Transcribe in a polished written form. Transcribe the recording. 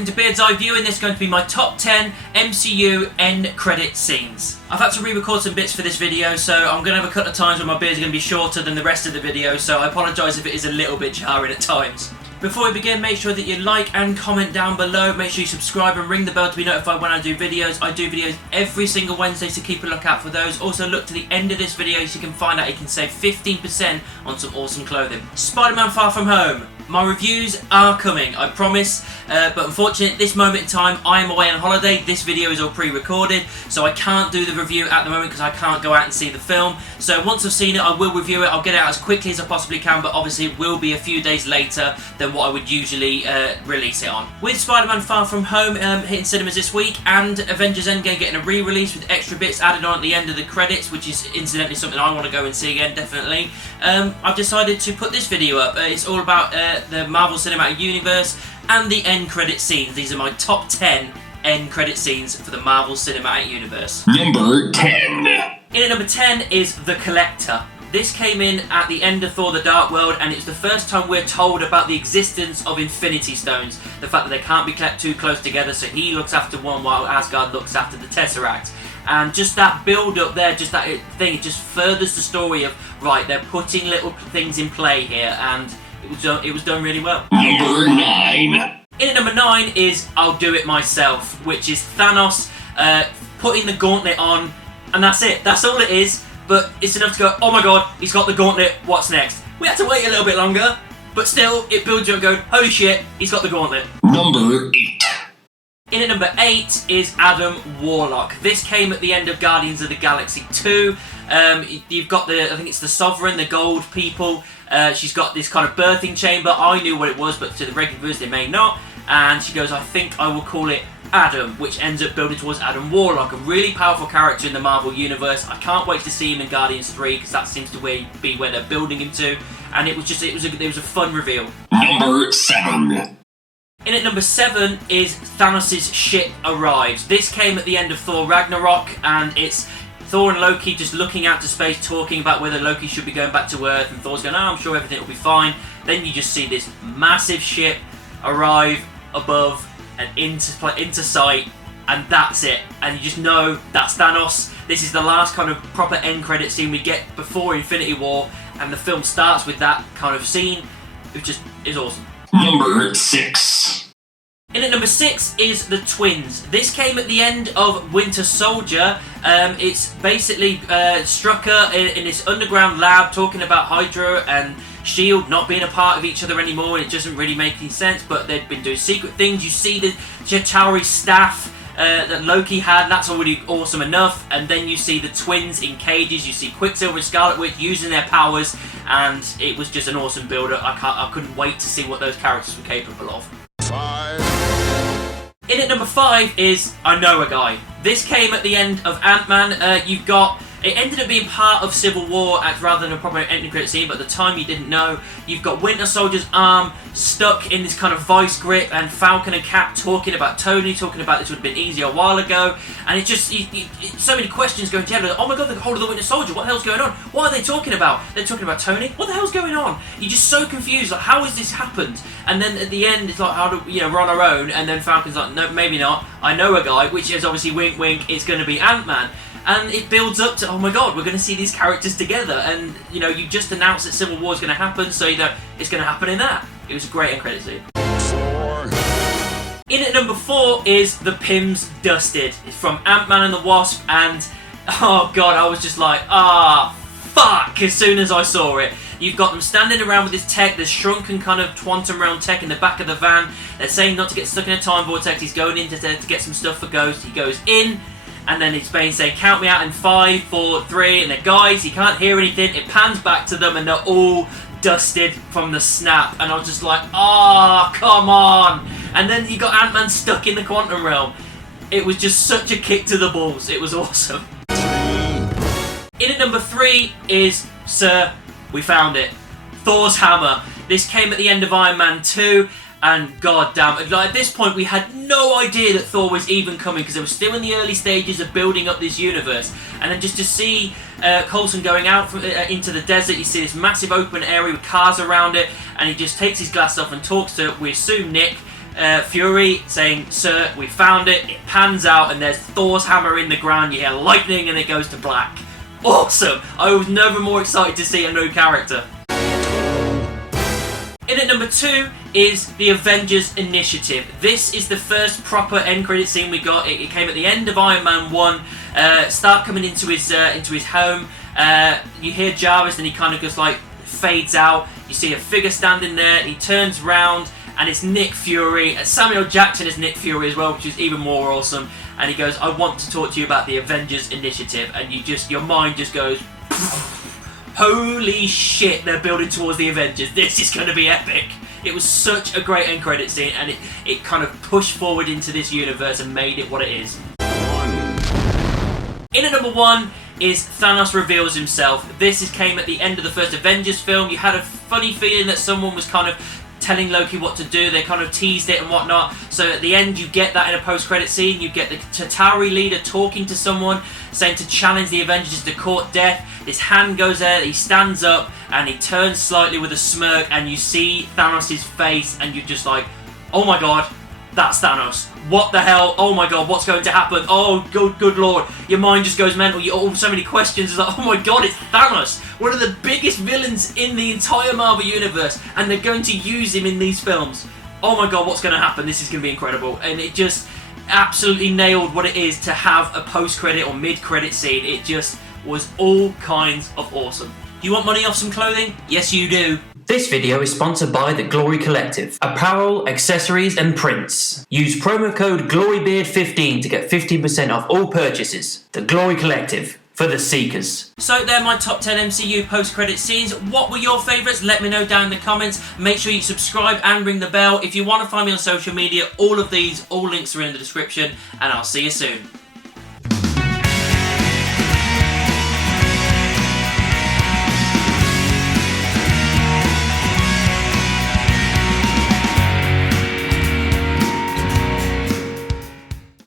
welcome to Beard's Eye View, and this is going to be my top 10 MCU End Credit Scenes. I've had to re-record some bits for this video, so I'm going to have a couple of times where my beard's going to be shorter than the rest of the video, so I apologise if it is a little bit jarring at times. Before we begin, make sure that you like and comment down below. Make sure you subscribe and ring the bell to be notified when I do videos. I do videos every single Wednesday, so keep a lookout for those. Also, look to the end of this video so you can find out you can save 15% on some awesome clothing. Spider-Man Far From Home. My reviews are coming, I promise, but unfortunately at this moment in time I am away on holiday. This video is all pre-recorded, so I can't do the review at the moment because I can't go out and see the film. So once I've seen it, I will review it. I'll get it out as quickly as I possibly can, but obviously it will be a few days later than what I would usually release it on. With Spider-Man Far From Home hitting cinemas this week, and Avengers Endgame getting a re-release with extra bits added on at the end of the credits, which is incidentally something I want to go and see again, definitely, I've decided to put this video up. It's all about the Marvel Cinematic Universe and the end credit scenes. These are my top 10 end credit scenes for the Marvel Cinematic Universe. Number 10. In at number 10 is The Collector. This came in at the end of Thor: The Dark World, and it's the first time we're told about the existence of Infinity Stones. The fact that they can't be kept too close together, so he looks after one while Asgard looks after the Tesseract. And just that build-up there, just that thing, it just furthers the story of, right, they're putting little things in play here, and it was done really well. Number 9. In at number 9 is I'll Do It Myself, which is Thanos putting the gauntlet on, and that's it. That's all it is, but it's enough to go, oh my god, he's got the gauntlet, what's next? We had to wait a little bit longer, but still, it builds you up going, holy shit, he's got the gauntlet. Number 8. In at number 8 is Adam Warlock. This came at the end of Guardians of the Galaxy 2. You've got I think it's the Sovereign, the gold people. She's got this kind of birthing chamber. I knew what it was, but to the regular viewers they may not. And she goes, I think I will call it Adam, which ends up building towards Adam Warlock, a really powerful character in the Marvel Universe. I can't wait to see him in Guardians 3, because that seems to be where they're building him to. And it was a fun reveal. Number 7. In at number 7 is Thanos' ship arrives. This came at the end of Thor Ragnarok, and it's Thor and Loki just looking out to space, talking about whether Loki should be going back to Earth, and Thor's going, oh, I'm sure everything will be fine. Then you just see this massive ship arrive above and into sight, and that's it. And you just know that's Thanos. This is the last kind of proper end credit scene we get before Infinity War, and the film starts with that kind of scene. It's awesome. Number 6. In at number 6 is The Twins. This came at the end of Winter Soldier. It's basically Strucker in this underground lab talking about Hydra and S.H.I.E.L.D. not being a part of each other anymore, and it doesn't really make any sense, but they've been doing secret things. You see the Chitauri staff that Loki had, and that's already awesome enough. And then you see the twins in cages, you see Quicksilver and Scarlet Witch using their powers, and it was just an awesome build-up. I couldn't wait to see what those characters were capable of. 5. In at number 5 is I Know a Guy. This came at the end of Ant-Man. It ended up being part of Civil War rather than a proper ending credit scene, but at the time you didn't know. You've got Winter Soldier's arm stuck in this kind of vice grip, and Falcon and Cap talking about Tony, talking about this would have been easier a while ago, and it just, so many questions going together. Oh my god, they're hold of the Winter Soldier, what the hell's going on? What are they talking about? They're talking about Tony? What the hell's going on? You're just so confused, like, how has this happened? And then at the end, it's like, we're on our own, and then Falcon's like, no, maybe not, I know a guy, which is obviously wink wink, it's going to be Ant-Man. And it builds up to, oh my god, we're going to see these characters together. And, you just announced that Civil War is going to happen, so it's going to happen in that. It was a great end credit scene. 4. In at number 4 is The Pims Dusted. It's from Ant-Man and the Wasp, and, oh god, I was just like, fuck, as soon as I saw it. You've got them standing around with this tech, this shrunken kind of quantum realm tech in the back of the van. They're saying not to get stuck in a time vortex. He's going in to get some stuff for Ghost. He goes in, and then it's Bane saying, count me out in 5, 4, 3, and they're guys, he can't hear anything. It pans back to them, and they're all dusted from the snap. And I was just like, come on. And then you got Ant-Man stuck in the quantum realm. It was just such a kick to the balls. It was awesome. 3. In at number 3 is, sir, we found it. Thor's hammer. This came at the end of Iron Man 2. And god damn it, like at this point we had no idea that Thor was even coming, because they were still in the early stages of building up this universe. And then just to see Coulson going out into the desert, you see this massive open area with cars around it, and he just takes his glass off and talks to, we assume, Nick, Fury saying, "Sir, we found it." It pans out and there's Thor's hammer in the ground. You hear lightning and it goes to black. Awesome! I was never more excited to see a new character. In at number 2 is the Avengers Initiative. This is the first proper end credit scene we got. It came at the end of Iron Man 1. Stark coming into his home. You hear Jarvis and he kind of just like fades out. You see a figure standing there. He turns round and it's Nick Fury. Samuel Jackson is Nick Fury as well, which is even more awesome. And he goes, "I want to talk to you about the Avengers Initiative." And your mind just goes, holy shit, they're building towards the Avengers. This is going to be epic. It was such a great end credit scene, and it kind of pushed forward into this universe and made it what it is. In at number 1 is Thanos reveals himself. This came at the end of the first Avengers film. You had a funny feeling that someone was kind of telling Loki what to do. They kind of teased it and whatnot. So at the end you get that in a post-credit scene. You get the Chitauri leader talking to someone, saying to challenge the Avengers to court death. His hand goes there, he stands up and he turns slightly with a smirk and you see Thanos' face and you're just like, oh my god, that's Thanos. What the hell? Oh my god, what's going to happen? Oh, good lord. Your mind just goes mental. So many questions. It's like, oh my god, it's Thanos. One of the biggest villains in the entire Marvel Universe. And they're going to use him in these films. Oh my god, what's going to happen? This is going to be incredible. And it just absolutely nailed what it is to have a post-credit or mid-credit scene. It just was all kinds of awesome. You want money off some clothing? Yes, you do. This video is sponsored by The Glory Collective. Apparel, accessories and prints. Use promo code GLORYBEARD15 to get 15% off all purchases. The Glory Collective. For the seekers. So they're my top 10 MCU post-credit scenes. What were your favourites? Let me know down in the comments. Make sure you subscribe and ring the bell. If you want to find me on social media, all links are in the description. And I'll see you soon.